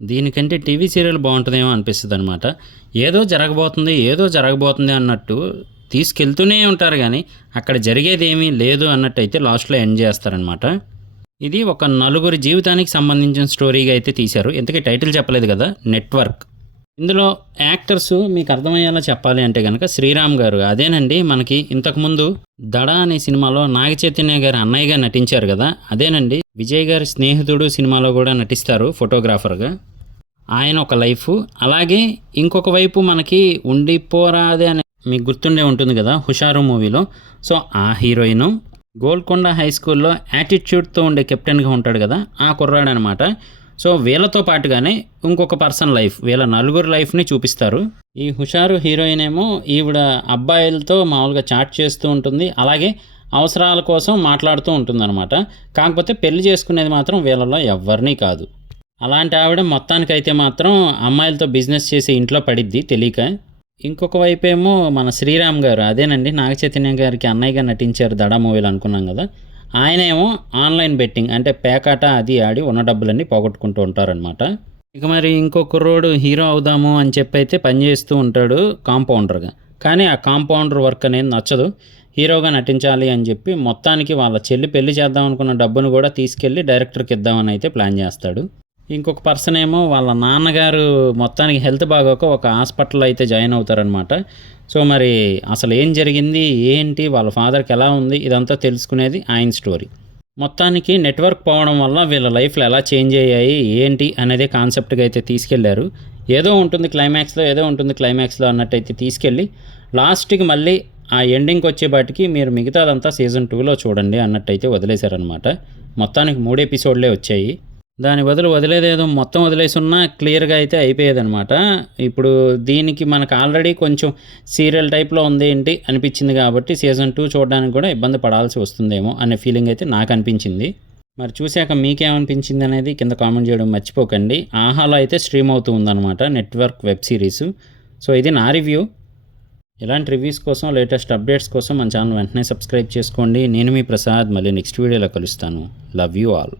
దీనికంటే TV serial బాగుంటుందేమో అనిపిస్తుందనమాట. ఏదో జరగబోతుంది అన్నట్టు తీసుకెళ్తూనే ఉంటారు గానీ, అక్కడ జరిగేదేమీ లేదు అన్నట్టయితే లాస్ట్‌లో ఎండ్ చేస్తారనమాట. ఇది ఒక నలుగురి జీవితానికి సంబంధించిన స్టోరీగా అయితే తీశారు. ఇంతకీ టైటిల్ చెప్పలేదు కదా! నెట్‌వర్క్. ఇందులో యాక్టర్స్ మీకు అర్థమయ్యేలా చెప్పాలి అంటే గనక శ్రీరామ్ గారు అదేనండి మనకి ఇంతకుముందు 'దడ' అనే సినిమాలో నాగ చైతన్య గారి అన్నయ్యగా నటించారు కదా! అదేనండి విజయ్ గారి స్నేహితుడు సినిమాలో కూడా నటిస్తారు ఫోటోగ్రాఫర్‌గా. ఆయన ఒక లైఫు. అలాగే ఇంకొక వైపు మనకి 'ఉండిపోరాదే' అని మీకు గుర్తుండే ఉంటుంది కదా 'హుషారు' మూవీలో. సో, ఆ హీరోయిను గోల్కొండ హై స్కూల్‌లో యాటిట్యూడ్‌తో ఉండే కెప్టెన్‌గా ఉంటాడు కదా! ఆ కుర్రాడనమాట. సో, వీళ్ళతో పాటుగానే ఇంకొక పర్సన్ లైఫ్, వీళ్ళ నలుగురు లైఫ్‌ని చూపిస్తారు. ఈ 'హుషారు' హీరోయిన్ ఏమో ఈవిడ అబ్బాయిలతో మామూలుగా చాట్ చేస్తూ ఉంటుంది. అలాగే అవసరాల కోసం మాట్లాడుతూ ఉంటుందన్నమాట. కాకపోతే పెళ్లి చేసుకునేది మాత్రం వీళ్ళలో ఎవ్వరినీ కాదు. అలాంటి ఆవిడ మొత్తానికైతే మాత్రం అమ్మాయిలతో బిజినెస్ చేసి ఇంట్లో పడిద్ది తెలియక. ఇంకొక వైపేమో మన శ్రీరామ్ గారు అదేనండి నాగ చైతన్య గారికి అన్నయ్యగా నటించారు 'దడ' మూవీలో అనుకున్నాం కదా! ఆయనేమో ఆన్‌లైన్ బెట్టింగ్ అంటే పేకాట అది ఆడి ఉన్న డబ్బులన్నీ పోగొట్టుకుంటూ ఉంటారనమాట. ఇక మరి ఇంకో కుర్రోడు హీరో అవుదాము అని చెప్పైతే పని చేస్తూ ఉంటాడు కాంపౌండర్‌గా. కానీ ఆ కాంపౌండర్ వర్క్ అనేది నచ్చదు. హీరోగా నటించాలి అని చెప్పి మొత్తానికి వాళ్ళ చెల్లి పెళ్లి చేద్దాం అనుకున్న డబ్బును కూడా తీసుకెళ్ళి డైరెక్టర్‌కి ఇద్దామని అయితే ప్లాన్ చేస్తాడు. ఇంకొక పర్సన్ ఏమో వాళ్ళ నాన్నగారు మొత్తానికి హెల్త్ బాగోక ఒక హాస్పిటల్‌లో అయితే జాయిన్ అవుతారనమాట. సో, మరి అసలు ఏం జరిగింది? ఏంటి? వాళ్ళ ఫాదర్‌కి ఎలా ఉంది? ఇదంతా తెలుసుకునేది ఆయన స్టోరీ. మొత్తానికి నెట్వర్క్ పోవడం వల్ల వీళ్ళ లైఫ్‌లు ఎలా చేంజ్ అయ్యాయి? ఏంటి? అనేదే కాన్సెప్ట్‌గా అయితే తీసుకెళ్లారు. ఏదో ఉంటుంది క్లైమాక్స్‌లో అన్నట్టయితే తీసుకెళ్ళి లాస్ట్‌కి మళ్ళీ ఆ ఎండింగ్‌కి వచ్చేపాటికి మీరు మిగతాదంతా సీజన్ 2లో చూడండి అన్నట్టయితే వదిలేశారనమాట. మొత్తానికి 3 ఎపిసోడ్‌లే వచ్చాయి. దాని బదులు వదిలేదేదో మొత్తం వదిలేసున్నా క్లియర్‌గా అయితే అయిపోయేదనమాట. ఇప్పుడు దీనికి మనకు ఆల్రెడీ కొంచెం సీరియల్ టైప్‌లో ఉంది ఏంటి అనిపించింది కాబట్టి సీజన్ 2 చూడడానికి కూడా ఇబ్బంది పడాల్సి వస్తుందేమో అనే ఫీలింగ్ అయితే నాకు అనిపించింది. మరి చూసాక మీకేమనిపించింది అనేది కింద కామెంట్ చేయడం మర్చిపోకండి. ఆహాలో అయితే స్ట్రీమ్ అవుతూ ఉందన్నమాట నెట్వర్క్ వెబ్ సిరీస్. సో, ఇది నా రివ్యూ. ఇలాంటి రివ్యూస్ కోసం లేటెస్ట్ అప్డేట్స్ కోసం మన ఛానల్ వెంటనే సబ్స్క్రైబ్ చేసుకోండి. నేను మీ ప్రసాద్. మళ్ళీ నెక్స్ట్ వీడియోలో కలుస్తాను. Love you all.